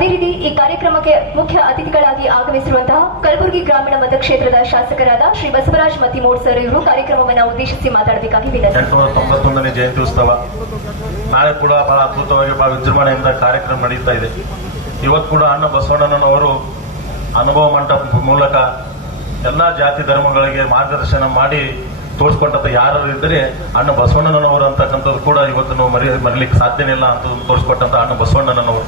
ಅದೇ ರೀತಿ ಈ ಕಾರ್ಯಕ್ರಮಕ್ಕೆ ಮುಖ್ಯ ಅತಿಥಿಗಳಾಗಿ ಆಗಮಿಸಿರುವಂತಹ ಕಲಬುರಗಿ ಗ್ರಾಮೀಣ ಮತಕ್ಷೇತ್ರದ ಶಾಸಕರಾದ ಶ್ರೀ ಬಸವರಾಜ್ ಮತ್ತಿಮೂಡ್ ಸರ್ ಇವರು ಕಾರ್ಯಕ್ರಮವನ್ನು ಉದ್ದೇಶಿಸಿ ಮಾತಾಡಬೇಕಾಗಿ ವಿನಂತಿ. 891ನೇ ಜಯಂತಿ ಉತ್ಸವ ನಾಳೆ ಕೂಡ ಬಹಳ ಅದ್ಭುತವಾಗಿ ಬಹಳ ವಿಜೃಂಭಣೆಯಿಂದ ಕಾರ್ಯಕ್ರಮ ನಡೀತಾ ಇದೆ. ಇವತ್ತು ಕೂಡ ಅಣ್ಣ ಬಸವಣ್ಣನವರು ಅನುಭವ ಮಂಟಪ ಮೂಲಕ ಎಲ್ಲಾ ಜಾತಿ ಧರ್ಮಗಳಿಗೆ ಮಾರ್ಗದರ್ಶನ ಮಾಡಿ ತೋರಿಸ್ಕೊಂಡಂತ ಯಾರು ಇದ್ದರೆ ಅಣ್ಣ ಬಸವಣ್ಣನವರು ಅಂತಕ್ಕಂಥದ್ದು ಕೂಡ ಇವತ್ತು ನಾವು ಮರಿಲಿಕ್ಕೆ ಸಾಧ್ಯನೇ ಇಲ್ಲ ಅಂತ ತೋರಿಸ್ಕೊಟ್ಟಂತ ಅಣ್ಣ ಬಸವಣ್ಣನವರು.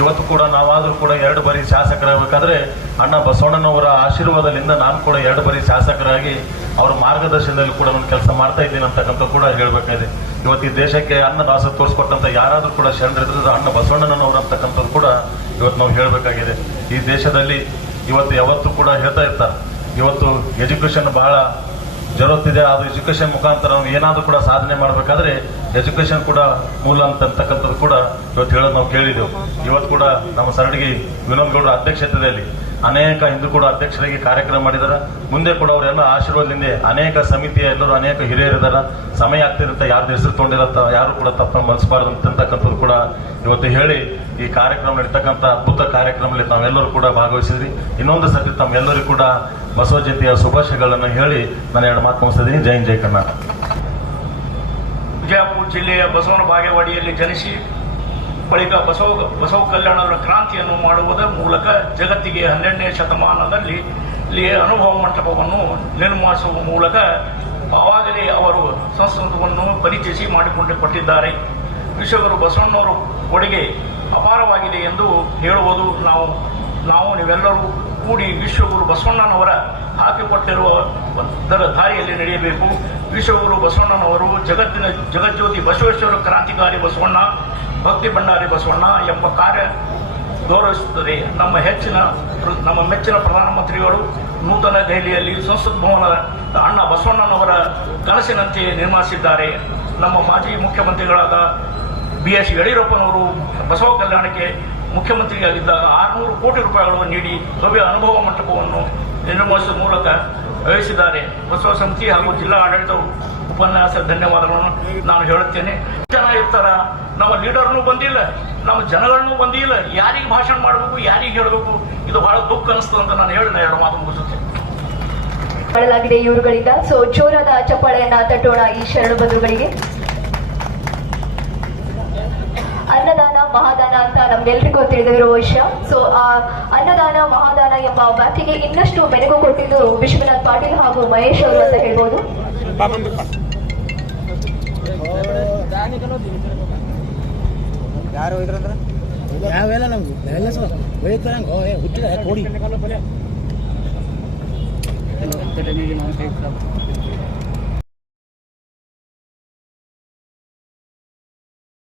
ಇವತ್ತು ಕೂಡ ನಾವಾದರೂ ಕೂಡ 2 ಬಾರಿ ಶಾಸಕರಾಗಬೇಕಾದ್ರೆ ಅಣ್ಣ ಬಸವಣ್ಣನವರ ಆಶೀರ್ವಾದದಿಂದ ನಾನು ಕೂಡ 2 ಬಾರಿ ಶಾಸಕರಾಗಿ ಅವರ ಮಾರ್ಗದರ್ಶನದಲ್ಲಿ ಕೂಡ ನಾನು ಕೆಲಸ ಮಾಡ್ತಾ ಇದ್ದೀನಿ ಅಂತಕ್ಕಂಥ ಕೂಡ ಹೇಳಬೇಕಾಗಿದೆ. ಇವತ್ತು ಈ ದೇಶಕ್ಕೆ ಅನ್ನ ದಾಸ ತೋರಿಸ್ಕೊಟ್ಟಂತ ಯಾರಾದ್ರೂ ಕೂಡ ಶರಣರಿದ್ರೆ ಅಣ್ಣ ಬಸವಣ್ಣನವರು ಅಂತಕ್ಕಂಥದ್ದು ಕೂಡ ಇವತ್ತು ನಾವು ಹೇಳಬೇಕಾಗಿದೆ. ಈ ದೇಶದಲ್ಲಿ ಇವತ್ತು ಯಾವತ್ತೂ ಕೂಡ ಹೇಳ್ತಾ ಇರ್ತಾರೆ, ಇವತ್ತು ಎಜುಕೇಶನ್ ಬಹಳ ಜರುತ್ತಿದೆ. ಅದು ಎಜುಕೇಶನ್ ಮುಖಾಂತರ ನಾವು ಏನಾದರೂ ಕೂಡ ಸಾಧನೆ ಮಾಡಬೇಕಾದ್ರೆ ಎಜುಕೇಶನ್ ಕೂಡ ಮೂಲ ಅಂತಕ್ಕಂಥದ್ದು ಕೂಡ ಇವತ್ತು ಹೇಳೋದು ನಾವು ಕೇಳಿದೆವು. ಇವತ್ತು ಕೂಡ ನಮ್ಮ ಸರಡಿಗೆ ವಿನೋದ್ ಗೌಡರ ಅಧ್ಯಕ್ಷತೆಯಲ್ಲಿ ಅನೇಕ ಹಿಂದೂ ಕೂಡ ಅಧ್ಯಕ್ಷರಾಗಿ ಕಾರ್ಯಕ್ರಮ ಮಾಡಿದಾರೆ. ಮುಂದೆ ಕೂಡ ಅವರೆಲ್ಲ ಆಶೀರ್ವಾದದಿಂದ ಅನೇಕ ಸಮಿತಿಯ ಎಲ್ಲರೂ ಅನೇಕ ಹಿರಿಯರಿದಾರ. ಸಮಯ ಆಗ್ತಿರಂತ ಯಾರು ಹೆಸರು ತೊಗೊಂಡಿರತ್ತ ಯಾರು ಕೂಡ ತಪ್ಪ ಮನಸ್ಬಾರ್ದು ಅಂತಕ್ಕಂಥದ್ದು ಕೂಡ ಇವತ್ತು ಹೇಳಿ ಈ ಕಾರ್ಯಕ್ರಮ ನಡೀತಕ್ಕಂಥ ಅದ್ಭುತ ಕಾರ್ಯಕ್ರಮದಲ್ಲಿ ತಾವೆಲ್ಲರೂ ಕೂಡ ಭಾಗವಹಿಸಿದ್ರಿ. ಇನ್ನೊಂದು ಸತಿ ತಮ್ಮೆಲ್ಲರಿಗೂ ಕೂಡ ಬಸವ ಜಯಂತಿಯ ಶುಭಾಶಯಗಳನ್ನು ಹೇಳಿ ನಾನು 2 ಮಾತು ಮುಗಿಸ್ತಿದ್ದೀನಿ. ಜೈ ಜೈ ಕರ್ನಾಟಕ. ವಿಜಯಪುರ ಜಿಲ್ಲೆಯ ಬಸವನ ಬಾಗೇವಾಡಿಯಲ್ಲಿ ಜನಿಸಿ ಬಳಿಕ ಬಸವ ಕಲ್ಯಾಣದ ಕ್ರಾಂತಿಯನ್ನು ಮಾಡುವುದರ ಮೂಲಕ ಜಗತ್ತಿಗೆ 12ನೇ ಶತಮಾನದಲ್ಲಿ ಅನುಭವ ಮಂಟಪವನ್ನು ನಿರ್ಮಿಸುವ ಮೂಲಕ ಆವಾಗಲೇ ಅವರು ಸಂಸ್ಕೃತವನ್ನು ಪರಿಚಯಿಸಿ ಕೊಟ್ಟಿದ್ದಾರೆ. ವಿಶ್ವಗುರು ಬಸವಣ್ಣವರ ಕೊಡುಗೆ ಅಪಾರವಾಗಿದೆ ಎಂದು ಹೇಳುವುದು ನಾವು ನೀವೆಲ್ಲರೂ ಕೂಡಿ ವಿಶ್ವಗುರು ಬಸವಣ್ಣನವರ ಹಾಕಿಕೊಟ್ಟಿರುವ ದಾರಿಯಲ್ಲಿ ನಡೆಯಬೇಕು. ವಿಶ್ವಗುರು ಬಸವಣ್ಣನವರು ಜಗಜ್ಯೋತಿ ಬಸವೇಶ್ವರ ಕ್ರಾಂತಿಕಾರಿ ಬಸವಣ್ಣ, ಭಕ್ತಿ ಭಂಡಾರಿ ಬಸವಣ್ಣ ಎಂಬ ಕಾರ್ಯ ಗೌರವಿಸುತ್ತದೆ. ನಮ್ಮ ಮೆಚ್ಚಿನ ಪ್ರಧಾನಮಂತ್ರಿಗಳು ನೂತನ ದೆಹಲಿಯಲ್ಲಿ ಸಂಸತ್ ಭವನ ಅಣ್ಣ ಬಸವಣ್ಣನವರ ಕನಸಿನಂತೆ ನಿರ್ಮಿಸಿದ್ದಾರೆ. ನಮ್ಮ ಮಾಜಿ ಮುಖ್ಯಮಂತ್ರಿಗಳಾದ BS ಯಡಿಯೂರಪ್ಪನವರು ಬಸವ ಕಲ್ಯಾಣಕ್ಕೆ ಮುಖ್ಯಮಂತ್ರಿಯಾಗಿದ್ದಾಗ 600 ಕೋಟಿ ರೂಪಾಯಿಗಳನ್ನು ನೀಡಿ ಭವ್ಯ ಅನುಭವ ಮಂಟಪವನ್ನು ನಿರ್ಮಿಸುವ ಮೂಲಕ ವಹಿಸಿದ್ದಾರೆ. ಬಸವ ಸಮಿತಿ ಹಾಗೂ ಜಿಲ್ಲಾ ಆಡಳಿತ ಉಪನ್ಯಾಸ ಧನ್ಯವಾದಗಳನ್ನು ನಾನು ಹೇಳುತ್ತೇನೆ. ಜನ ಇರ್ತಾರ, ನಮ್ಮ ಲೀಡರ್ನೂ ಬಂದಿಲ್ಲ, ನಮ್ಮ ಜನಗಳನ್ನೂ ಬಂದಿಲ್ಲ. ಯಾರಿಗೆ ಭಾಷಣ ಮಾಡಬೇಕು, ಯಾರಿಗೆ ಹೇಳಬೇಕು, ಇದು ಬಹಳ ದುಃಖ ಅನಿಸ್ತದೆ ಅಂತ ನಾನು ಹೇಳಿ 2 ಮಾತು ಮುಗಿಸುತ್ತೇನೆ. ಮಾಡಲಾಗಿದೆ ಇವರುಗಳಿಂದ. ಸೊ ಜೋರಾದ ಚಪ್ಪಾಳೆಯನ್ನ ತಟ್ಟೋಣ ಈ ಶರಣು ಬಂಧುಗಳಿಗೆ. ಅನ್ನದಾನ ಮಹಾದಾನ ಅಂತ ನಮ್ಗೆಲ್ರಿಗೂ ತಿಳಿದಿರುವ ವಿಷಯ. ಸೊ ಆ ಅನ್ನದಾನ ಮಹಾದಾನ ಎಂಬ ವ್ಯಾಖ್ಯೆಗೆ ಇನ್ನಷ್ಟು ಬೆಳಕು ಕೊಟ್ಟಿದ್ದು ವಿಶ್ವನಾಥ್ ಪಾಟೀಲ್ ಹಾಗೂ ಮಹೇಶ್ ಅವರು ಅಂತ ಹೇಳ್ಬೋದು. ಯಾವೆಲ್ಲ ನಮ್ಗೆ